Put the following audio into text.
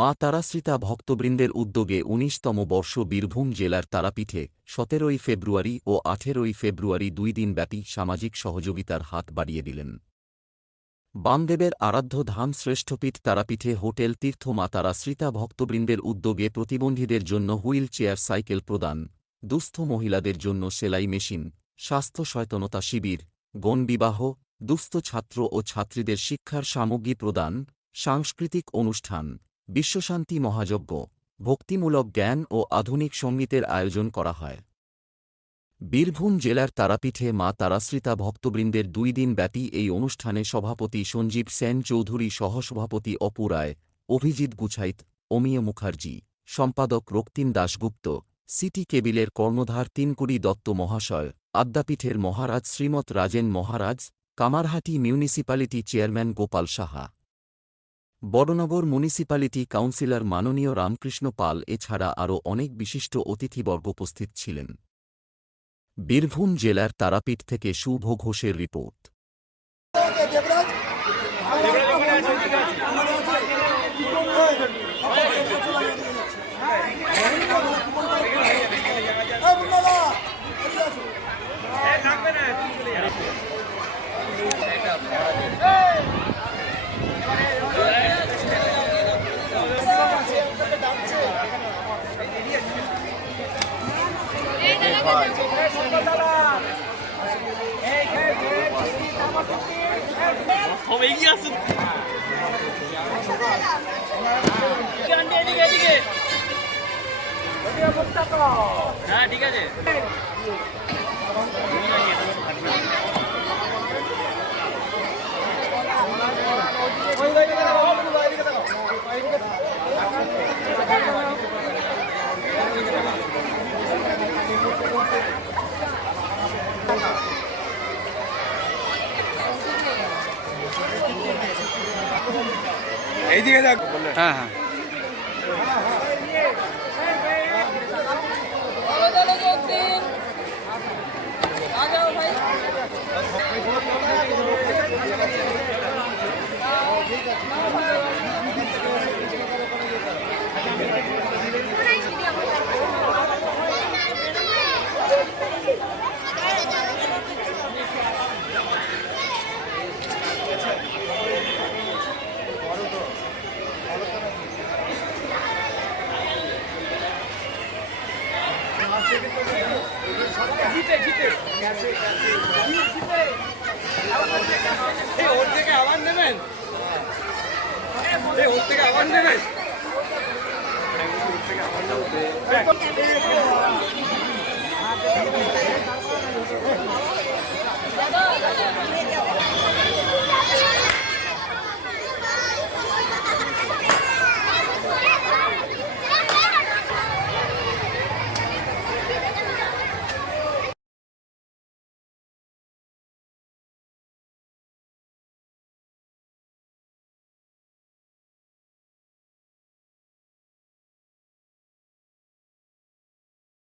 মা তারাশ্রিতা ভক্তবৃন্দের উদ্যোগে ১৯তম বর্ষ বীরভূম জেলার তারাপীঠে ১৭ই ফেব্রুয়ারি ও ১৮ই ফেব্রুয়ারি ২ দিনব্যাপী সামাজিক সহযোগিতার হাত বাড়িয়ে দিলেন। বামদেবের আরাধ্য ধাম শ্রেষ্ঠপীঠ তারাপীঠে হোটেল তীর্থ মা তারাশ্রিতা ভক্তবৃন্দের উদ্যোগে প্রতিবন্ধীদের জন্য হুইল চেয়ার সাইকেল প্রদান, দুস্থ মহিলাদের জন্য সেলাই মেশিন, স্বাস্থ্য সচেতনতা শিবির, গণবিবাহ, দুস্থ ছাত্র ও ছাত্রীদের শিক্ষার সামগ্রী প্রদান, সাংস্কৃতিক অনুষ্ঠান, বিশ্বশান্তি মহাযজ্ঞ, ভক্তিমূলক জ্ঞান ও আধুনিক সঙ্গীতের আয়োজন করা হয়। বীরভূম জেলার তারাপীঠে মা তারাশ্রিতা ভক্তবৃন্দের ২ দিন ব্যাপী এই অনুষ্ঠানে সভাপতি সঞ্জীব সেন চৌধুরী, সহসভাপতি অপু রায়, অভিজিৎ গুছাইত, অমিয় মুখার্জি, সম্পাদক রক্তিম দাশগুপ্ত, সিটি কেবিলের কর্ণধার তিনকুড়ি দত্ত মহাশয়, আদ্যাপীঠের মহারাজ Srimat Rajen Maharaj, Kamarhati municipality chairman Gopal Saha, Baranagar municipality councillor মাননীয় রামকৃষ্ণ পাল এছাড়া আরও অনেক বিশিষ্ট অতিথিবর্গ উপস্থিত ছিলেন। বীরভূম জেলার তারাপীঠ থেকে শুভ ঘোষের রিপোর্ট। হ্যাঁ ঠিক আছে। এইদিকে দেখ। হ্যাঁ হ্যাঁ ওর থেকে আবার নেবেন, ওর থেকে আবার নেবেন।